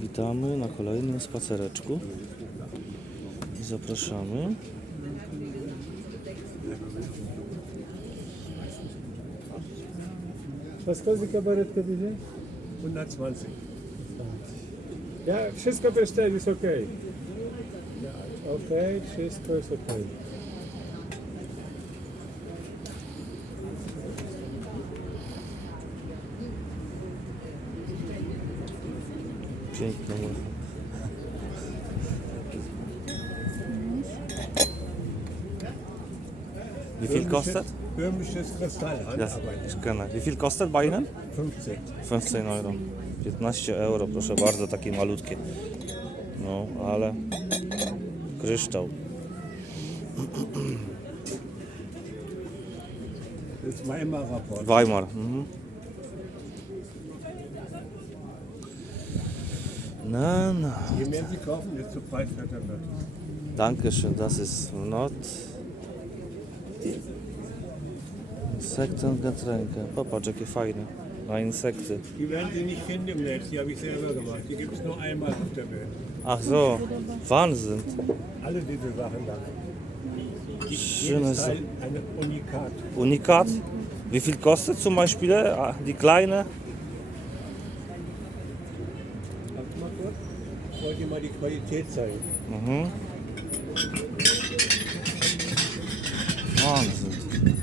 Witamy na kolejnym spacereczku. I zapraszamy. Was kostet kabaretka dzisiaj? 120. Ja, wszystko bestellt, jest ok. Ok, wszystko jest ok. Piękna łycha. Wie viel kostet? Böhmisches Kristall, Ja, ich kenne. Wie viel kostet bei Ihnen? 15. 15 euro. 15 euro, proszę bardzo, takie malutkie. No, ale kryształ. Das ist Weimar. Weimar. Mhm. Na, na. Je mehr Sie kaufen, desto preiswerter wird es. Dankeschön, das ist not. Insekten Getränke. Popatrz, jakie fajne. Na insekty. Die werden Sie nicht finden im Netz, die habe ich selber gemacht. Die gibt es nur einmal auf der Welt. Ach so, Wahnsinn. Alle diese Sachen da. Die, Schöne jedes Sache. Teil eine Unikat. Unikat. Wie viel kostet zum Beispiel ah, die kleine? Ich dir mal die Qualität zeigen. Mhm. Wahnsinn.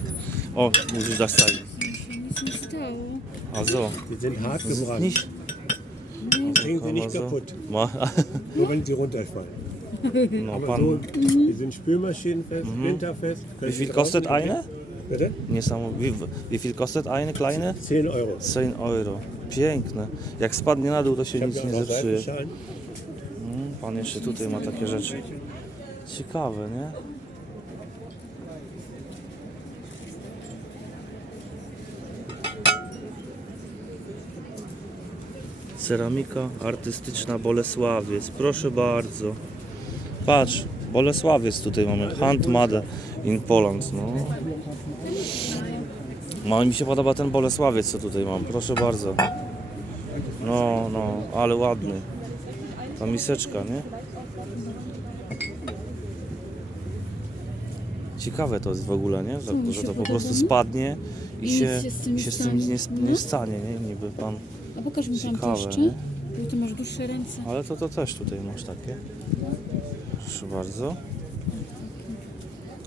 O, musisz dać sali. Nic nie stało. A so. Die sind hart gebrannt. Nicht. Kriegen Sie nicht Also, kaputt, Ma, nur wenn sie runterfallen. no, Aber pan, so, die sind spülmaschinenfest, winterfest. wie viel kostet eine? Bitte? Niesamowite. Wie, wie viel kostet eine kleine? 10 Euro. 10 euro. Piękne. Jak spadnie na dół, to się Ich habe nic ja nie auch noch zepsuje. Seifenschalen. Pan jeszcze tutaj ma takie rzeczy. Ciekawe, nie? Ceramika artystyczna Bolesławiec. Proszę bardzo. Patrz, Bolesławiec tutaj mamy. Handmade in Poland. No. no mi się podoba ten Bolesławiec, co tutaj mam. Proszę bardzo. No, no, ale ładny. Ta miseczka, nie? Ciekawe to jest w ogóle, nie? Że, że to po prostu nie? spadnie i, I się, się z tym się z tym nie, stanie. nie No. stanie, nie? Niby pan. A pokaż mi tam Ciekawe, jeszcze. nie? Bo ty masz dłuższe ręce. Ale to, to też tutaj masz takie. Proszę bardzo.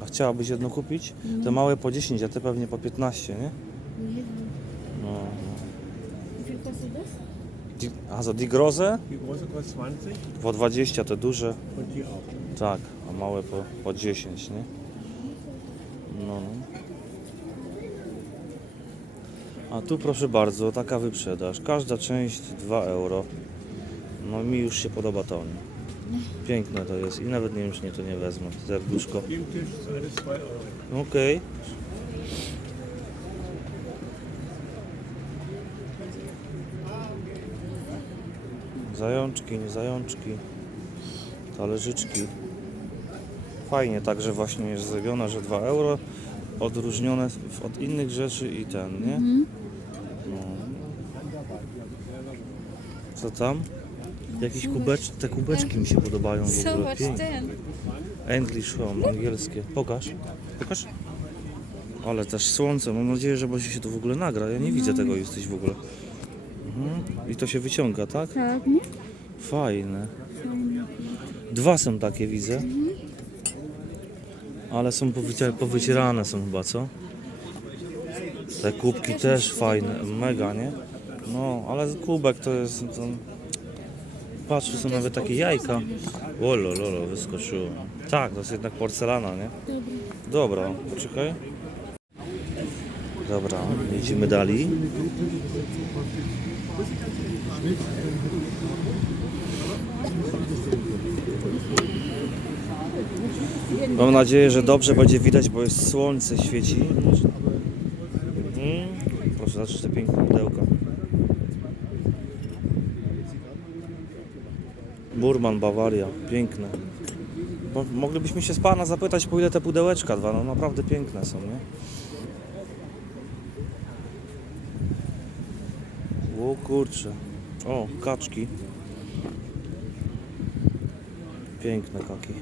A chciałabyś jedno kupić? Te małe po 10, a te pewnie po 15, nie? Nie No. no. Wie viel kostet das? Die, also die große Die große kostet 20 po 20, te duże. und die auch. Tak, a małe po, po 10, nie? No, no. A tu proszę bardzo, taka wyprzedaż. Każda część 2 euro. No mi już się podoba to. Nie? Piękne to jest i nawet nie wiem, czy nie to nie wezmę. Serduszko. Im Tisch ist alles 2 Euro. Okej. Zajączki, nie zajączki, talerzyczki. Fajnie także właśnie jest zrobione, że 2 euro odróżnione od innych rzeczy i ten, nie? No. Co tam? Jakieś kubecz, te kubeczki mi się podobają w ogóle. Zobacz Piękne. ten. English Home, angielskie. Pokaż. Pokaż. Ale też słońce. Mam nadzieję, że będzie się to w ogóle nagra. Ja nie widzę tego jesteś w ogóle. Mhm. I to się wyciąga, tak? Tak? Fajne. Dwa są takie, widzę. Ale są powycia- powycierane są chyba, co? Te kubki też fajne. Mega, nie? No, ale kubek to jest... To... Patrz, tu są nawet takie jajka. O lolo, wyskoczyło. Tak, to jest jednak porcelana, nie? Dobra, poczekaj. Dobra, jedziemy dalej. Mam nadzieję, że dobrze będzie widać, bo jest słońce świeci. Mm, proszę zobaczyć te piękne pudełka. Burman, Bawaria, piękne. Mo- Moglibyśmy się z Pana zapytać, po ile te pudełeczka dwa, no naprawdę piękne są, nie? O kurczę. O, kaczki. Piękne kaki.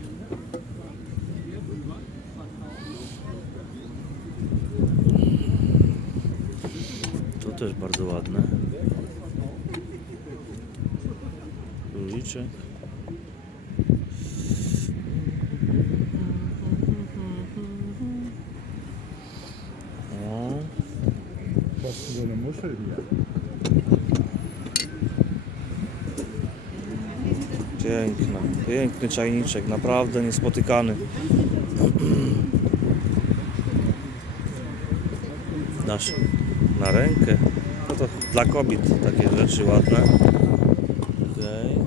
To też bardzo ładne. Króliczek. O, eine Muschel hier. piękna, piękny czajniczek, naprawdę niespotykany. Nasz na rękę. No to dla kobiet takie rzeczy ładne. Okej.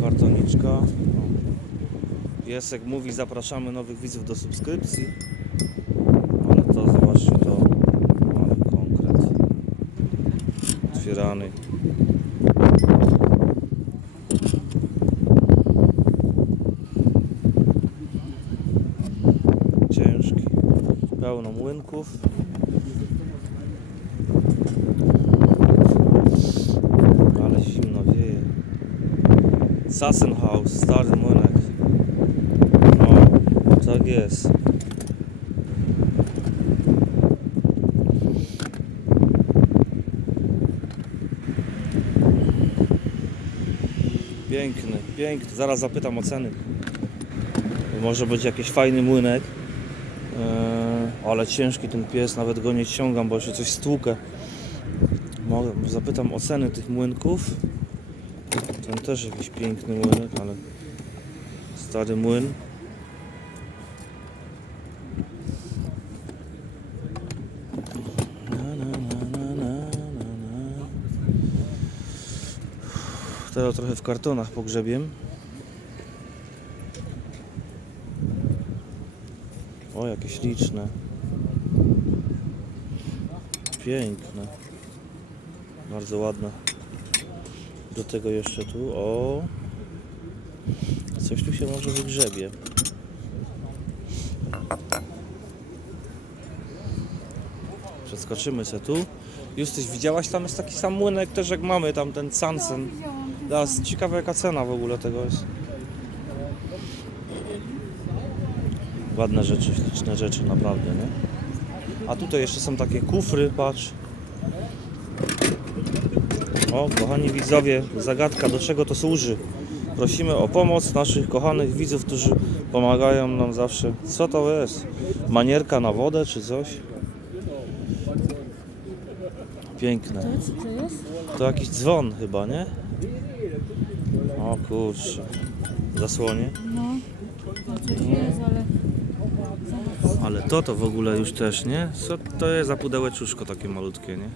Kartoniczka. Piesek mówi, zapraszamy nowych widzów do subskrypcji. Ale to zobaczcie to. Ale konkret. Otwierany. Ciężki. Pełno młynków. Ale zimno wieje. Sassenhaus, stary młynek. No, tak jest. Piękny, piękny. Zaraz zapytam o ceny. Może być jakiś fajny młynek. Eee, ale ciężki ten pies, nawet go nie ciągam, bo jeszcze coś stłukę. Zapytam o ceny tych młynków. Ten też jakiś piękny młynek, ale stary młyn. Teraz trochę w kartonach pogrzebiem. O, jakieś liczne. Piękne. Bardzo ładne. Do tego jeszcze tu, o. Coś tu się może wygrzebie. Przeskoczymy se tu. Justyś, widziałaś tam jest taki sam młynek też jak mamy, tam ten Sansen. Widziałam. Teraz ciekawe jaka cena w ogóle tego jest. Ładne rzeczy, liczne rzeczy naprawdę, nie? A tutaj jeszcze są takie kufry, patrz. O, kochani widzowie, zagadka, do czego to służy? Prosimy o pomoc naszych kochanych widzów, którzy pomagają nam zawsze. Co to jest? Manierka na wodę czy coś? Piękne. To co to jest? To jakiś dzwon chyba, nie? O kurczę. Zasłonie. No. No coś jest, ale... Ale to to w ogóle już też, nie? Co to jest za pudełeczuszko takie malutkie, nie?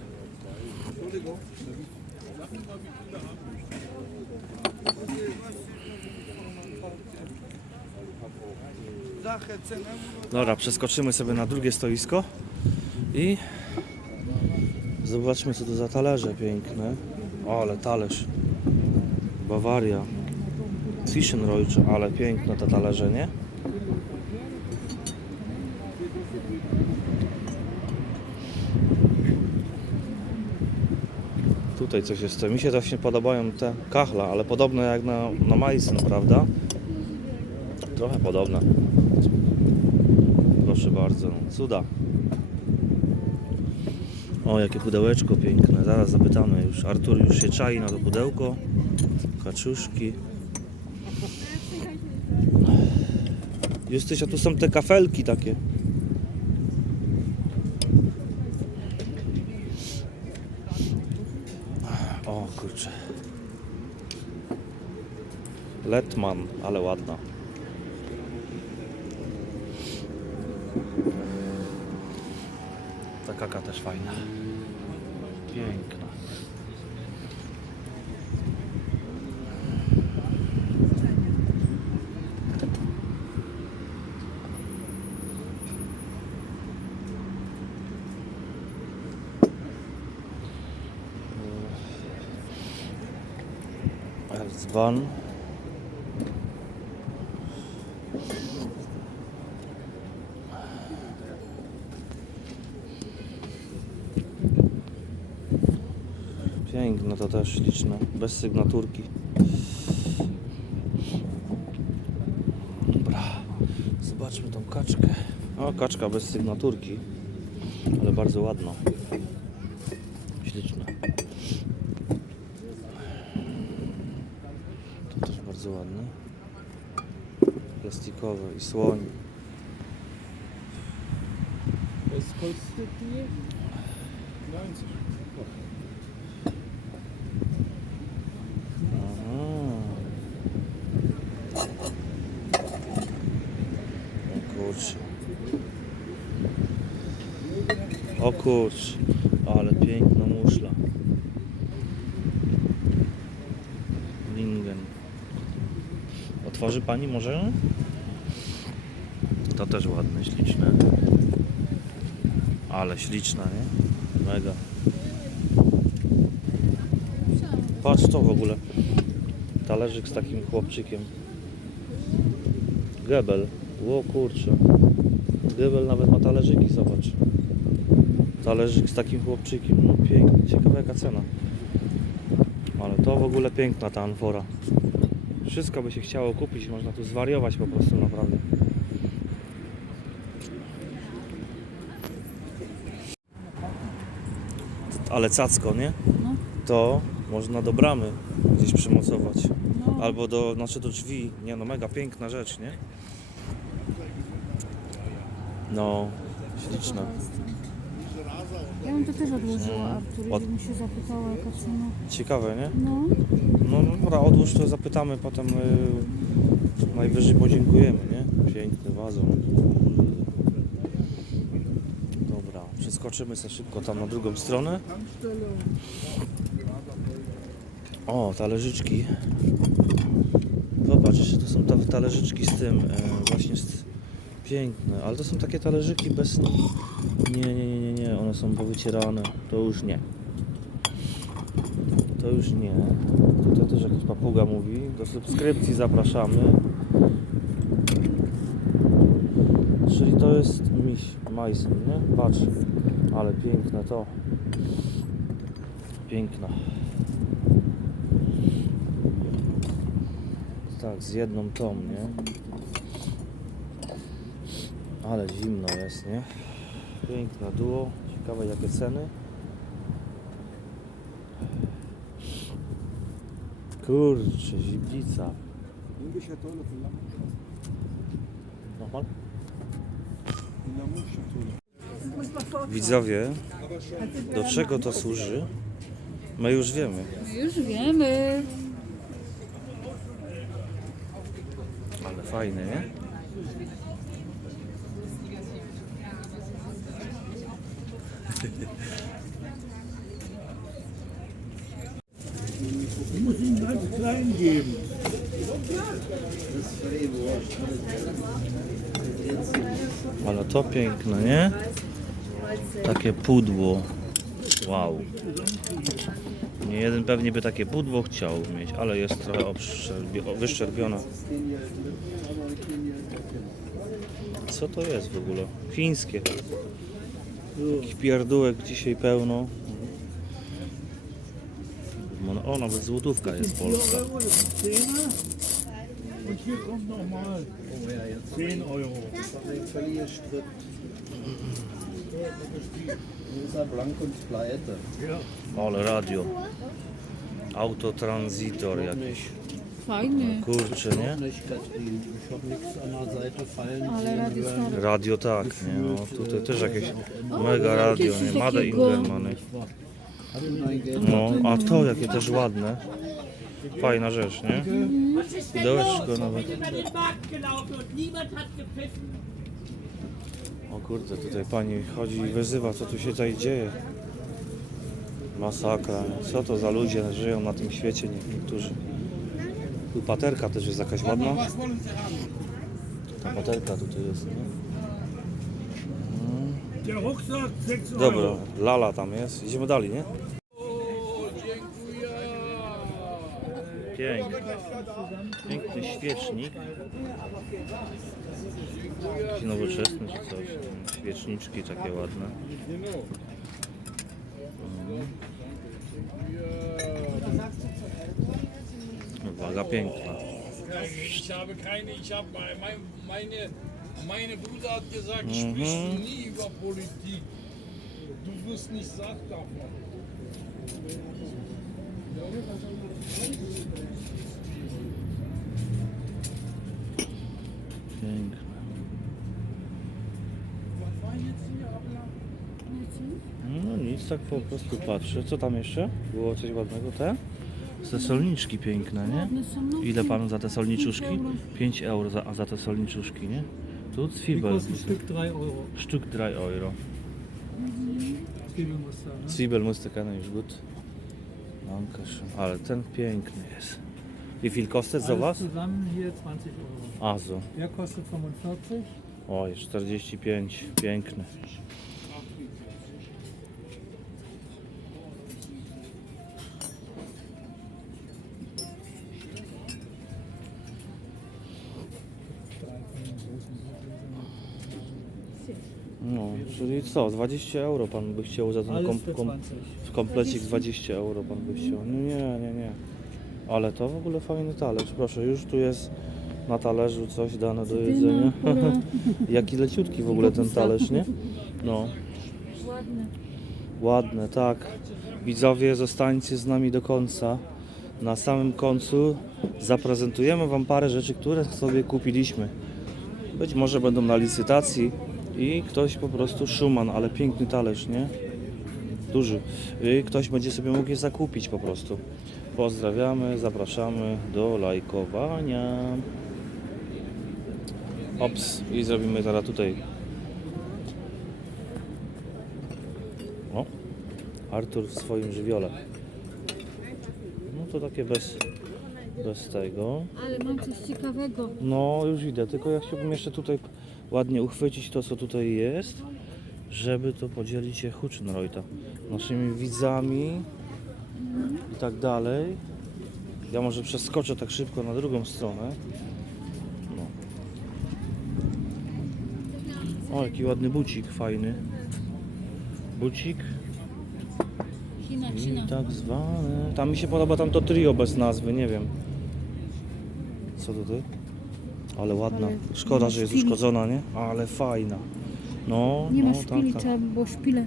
Dobra, przeskoczymy sobie na drugie stoisko i zobaczmy co to za talerze piękne. O, ale talerz. Bawaria. Fischenreuche, ale piękne te talerze, nie? Tutaj coś jest. Mi się właśnie podobają te kachla, ale podobne jak na, na Majsen, prawda? Trochę podobne. Proszę bardzo, no, cuda. O, jakie pudełeczko piękne. Zaraz zapytamy już. Artur już się czai na to pudełko. Kaczuszki. Justyś, a tu są te kafelki takie. O kurczę. Letman, ale ładna. Ta kaka też fajna. Piękna. Dzban. Piękne. to też śliczne, bez sygnaturki. Dobra, zobaczmy tą kaczkę. O, kaczka bez sygnaturki, ale bardzo ładna. Śliczne. To też bardzo ładne. Plastikowe i słoń. Kostet die? 90. O kurczę. O kurczę, ale piękna muszla. Lingen. Otworzy pani może? To też ładne, śliczne. Ale śliczna, nie? Mega. Patrz to w ogóle. Talerzyk z takim chłopczykiem. Gebel. O kurczę. Gebel nawet ma talerzyki, zobacz. Talerzyk z takim chłopczykiem. No pięknie. Ciekawa jaka cena. Ale to w ogóle piękna ta amfora. Wszystko by się chciało kupić, można tu zwariować po prostu naprawdę. Ale cacko, nie? No. To można do bramy gdzieś przymocować. No. Albo do, znaczy do drzwi. Nie no, mega piękna rzecz, nie? No, śliczna. Ja bym to też odłożyła, Artur, Od- jakbym się zapytała jaka cena. Ciekawe, nie? No, No, no dobra, odłóż to, zapytamy potem. y, najwyżej podziękujemy, nie? Piękny wazon. Dobra, przeskoczymy sobie szybko tam na drugą stronę. O, talerzyczki. Zobacz, jeszcze to są ta, talerzyczki z tym, e, właśnie z, piękne, ale to są takie talerzyki bez... Nie, nie, nie, nie, nie, one są powycierane, to już nie. To już nie. Tutaj też jakaś papuga mówi. Do subskrypcji zapraszamy. Czyli to jest miś, Majson, nie? Patrz, ale piękne to. Piękna. Tak, z jedną tą, nie? Ale zimno jest, nie? Piękna duo. Ciekawe jakie ceny. Kurczę, ziblica. Nochmal? Widzowie, do czego to służy? My już wiemy. już wiemy. Ale fajne, nie? muss ihn ganz klein geben. Ale to piękne, nie? Takie pudło. Wow. Nie jeden pewnie by takie pudło chciał mieć, ale jest trochę wyszczerbione. Co to jest w ogóle? Chińskie. Takich pierdółek dzisiaj pełno. O, nawet złotówka jest polska. Und hier kommt nochmal 10 Euro. Ale radio. Autotransitor jakiś. Fajny, Kurczę, nie? Ale radio stare. Radio tak, nie? O, tutaj też jakieś mega radio, nie? Made in Germany. No, a to jakie też ładne. Fajna rzecz, nie? Pudełeczko nawet. O kurde, tutaj pani chodzi i wyzywa, co tu się tutaj dzieje. Masakra, nie? co to za ludzie żyją na tym świecie nie- niektórzy. Tu paterka też jest jakaś ładna. Ta paterka tutaj jest, nie? 6 Euro. Dobra, lala tam jest. Idziemy dalej, nie? Piękny. Piękny świecznik. Jakiś nowoczesny czy coś. Świeczniczki takie ładne. Mhm. Mega piękna. Ich habe keine, ich habe mein, meine, meine Bruder hat gesagt, Mhm. sprich nie über Politik. Du wirst nicht satt davon. Piękne. No nic, tak po prostu patrzę. Co tam jeszcze? Było coś ładnego? Te? Te solniczki piękne, nie? Ile pan za te solniczuszki? Pięć euro. 5 euro za, za te solniczuszki, nie? Tu Zwiebel. Stück 3 Euro. Sztuk 3 euro. Ne? Zwiebel musste kann ich gut. Dankeschön. Ale ten piękny jest. Wie viel kostet sowas? zusammen hier 20 Euro. A so. Der kostet 45. Oj, 45. Piękny. No, czyli co, 20 euro pan by chciał za ten kom, Alles für kom, 20. komplecik 20 euro pan by chciał. No nie, nie, nie. Ale to w ogóle fajny talerz. Proszę, już tu jest na talerzu coś dane do jedzenia. Jaki leciutki w ogóle ten talerz, nie? No, Ładne. ładne, tak. Widzowie, zostańcie z nami do końca. Na samym końcu zaprezentujemy Wam parę rzeczy, które sobie kupiliśmy. Być może będą na licytacji i ktoś po prostu Schumann, ale piękny talerz, nie? Duży. I ktoś będzie sobie mógł je zakupić po prostu. Pozdrawiamy, zapraszamy do lajkowania. Ops, i zrobimy teraz tutaj. O, Artur w swoim żywiole. No to takie bez, bez tego. Ale mam coś ciekawego. No, już idę, tylko ja chciałbym jeszcze tutaj ładnie uchwycić to, co tutaj jest, żeby to podzielić się Huczenreuta naszymi widzami i tak dalej. Ja może przeskoczę tak szybko na drugą stronę. No. O, jaki ładny bucik, fajny. Bucik i tak zwany. Tam mi się podoba tam to trio bez nazwy, nie wiem. Co tutaj? Ale ładna. Szkoda, że jest uszkodzona, nie? Ale fajna. No, Nie no ma szpili, tak, tak. by było szpilę.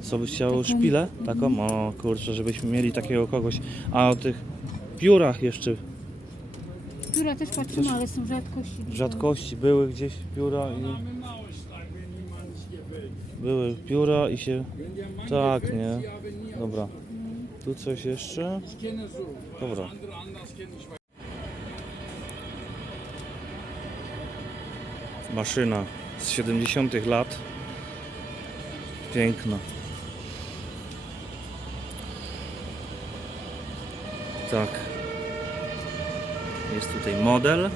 Co byś chciał? Taką- Szpilę? Taką? O kurczę, żebyśmy mieli takiego kogoś. A o tych piórach jeszcze Pióra też patrzymy, ale są rzadkości. rzadkości były gdzieś pióra i... Były pióra i się... Tak, nie? Dobra. Tu coś jeszcze? Dobra. Maszyna z 70 lat. Piękna. Tak. Jest tutaj model.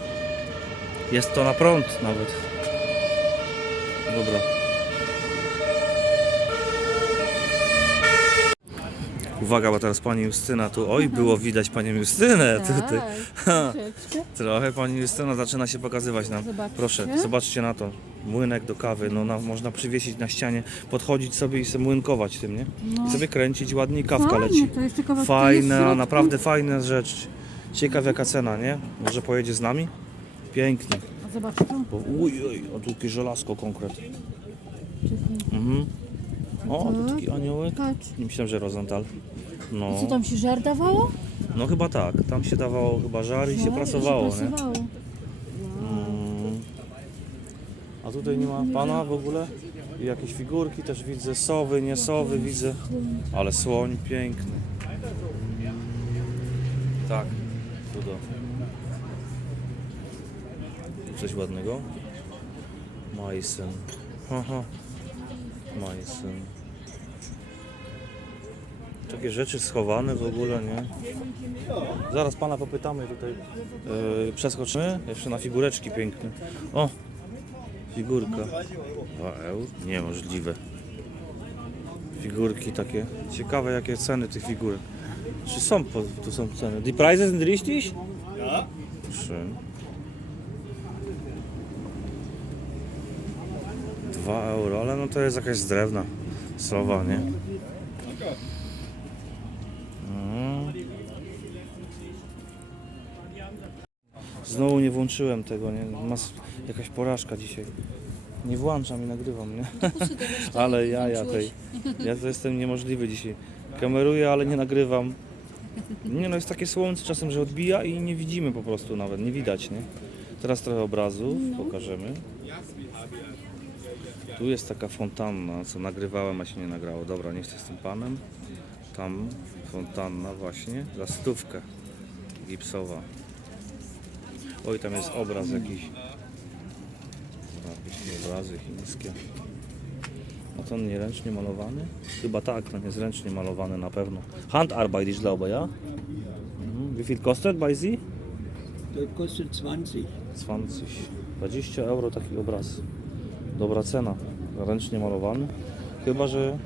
Jest to na prąd nawet. Dobra. Uwaga, bo teraz pani Justyna tu. Oj, było widać panią Justynę tutaj. Ha, trochę pani Justyna zaczyna się pokazywać nam. Zobaczcie. Proszę, zobaczcie na to. Młynek do kawy, no na, można przywiesić na ścianie, podchodzić sobie i sobie młynkować tym, nie? I sobie kręcić ładnie i kawka Fajnie, leci. to jest w Fajna, środku. naprawdę fajna rzecz. Ciekaw jaka cena, nie? Może pojedzie z nami? Pięknie. A Zobacz tu. Bo, uj, uj, o tu żelazko konkret. Mhm. O, tu taki aniołek. Patrz. Nie myślałem, że Rosenthal. No, Co tam się żar dawało? no chyba tak. Tam się dawało chyba żar i się prasowało, I się nie? prasowało. Mm. A tutaj nie ma pana w ogóle? I jakieś figurki też widzę, sowy, nie sowy widzę. Ale słoń piękny. Tak. Tu Coś ładnego. Majsen. Haha. Majsen. Takie rzeczy schowane w ogóle, nie? Zaraz pana popytamy tutaj. Yy, przeskoczymy jeszcze na figureczki piękne. O! Figurka. 2 euro? Niemożliwe. Figurki takie. Ciekawe jakie ceny tych figurek. Czy są po, tu są ceny? Die Preise sind richtig? Ja. Schön. 2 euro, ale no to jest jakaś z drewna. Sowa, nie? Znowu nie włączyłem tego, nie? Mas, jakaś porażka dzisiaj. Nie włączam i nagrywam, nie? Ale ja, ja tej. Ja to jestem niemożliwy dzisiaj. Kameruję, ale nie nagrywam. Nie no, jest takie słońce czasem, że odbija i nie widzimy po prostu nawet, nie widać, nie? Teraz trochę obrazów pokażemy. Tu jest taka fontanna, co nagrywałem, a się nie nagrało. Dobra, nie chcę z tym panem. Tam fontanna właśnie, za stówkę gipsowa. Oj, tam jest obraz jakiś. Jakieś obrazy chińskie. A to on nie ręcznie malowany? Chyba tak, ten jest ręcznie malowany na pewno. Handarbeit, ich glaube, ja? Mhm. Wie viel kostet bei Sie? Das kostet 20. 20. 20 euro taki obraz. Dobra cena. Ręcznie malowany. Chyba, że